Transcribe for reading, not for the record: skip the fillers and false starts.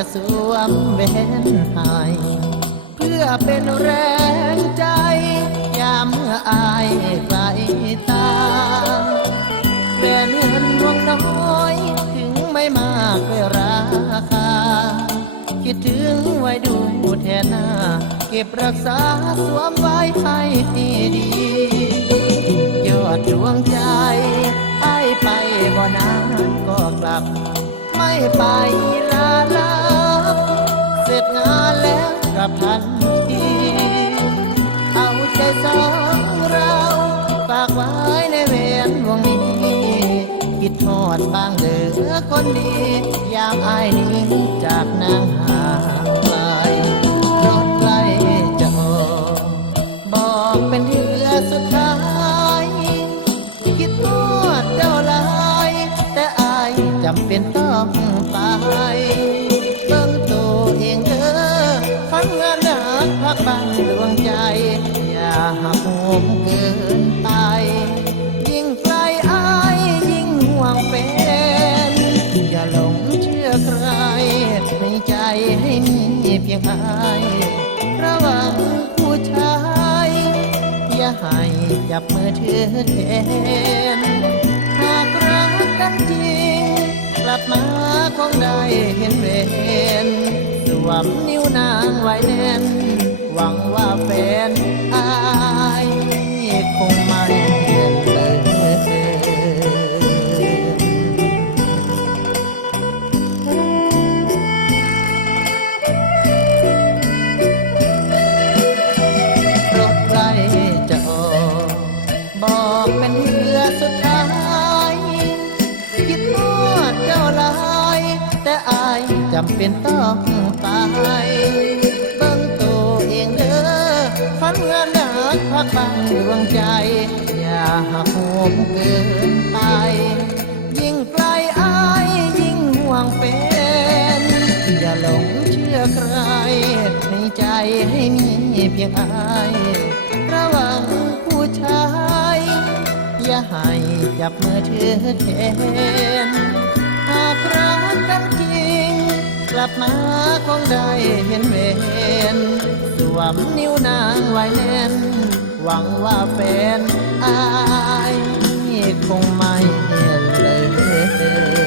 จะสวมแหวนให้เพื่อเป็นแรงใจยามเมื่ออายไกลตาแหวนเงินดวงน้อยถึงไม่มากด้วยราคาคิดถึงไว้ดูแทนหน้าเก็บรักษาสวมไว้ให้ดียอดดวงใจให้ไปบ่นานก็กลับไม่ไปลาลับเสร็จงานแล้วกลับทันทีเอาใจสองเราฝากไว้ในแหวนวงนี้คิดทอดบางเหลือคนดียามอายนี้จากนางห่างไกลรถไกลจะออกบอกเป็นเรือสุดท้ายคิดทอดเจ้าลายแต่อายจำเป็นต้องไปเบิ่งตัวเองเด้อฟังงานหนักพักบังดวงใจอย่าหักโหมเกินไปยิ่งไกลอายยิ่งห่วงเป็นอย่าหลงเชื่อใครในใจให้มีเพียงอายระวังผู้ชายอย่าให้จับมือเธอแทนหากรักกันจริงกลับมาคงได้เห็นเวรสวมนิ้วนางไว้แน่นหวังว่าแฟนอายคงไม่เปลี่ยนเลยรถไกลจะออกบอกเป็นเรือสุดท้ายคิดทอดเจ้าลายแต่อายจำเป็นต้องไปเบิ่งตัวเองเด้อฝันงานหนักพักบังดวงใจอย่าหักโหมเกินไปยิ่งไกลอายยิ่งห่วงเป็นอย่าหลงเชื่อใครในใจให้มีเพียงอายระวังผู้ชายอย่าให้จับมือเธอแทนหากรักกันจริงกลับมาคงได้เห็นเวรสวมนิ้วนางไว้แน่นหวังว่าแฟนอายคงไม่เห็นเลย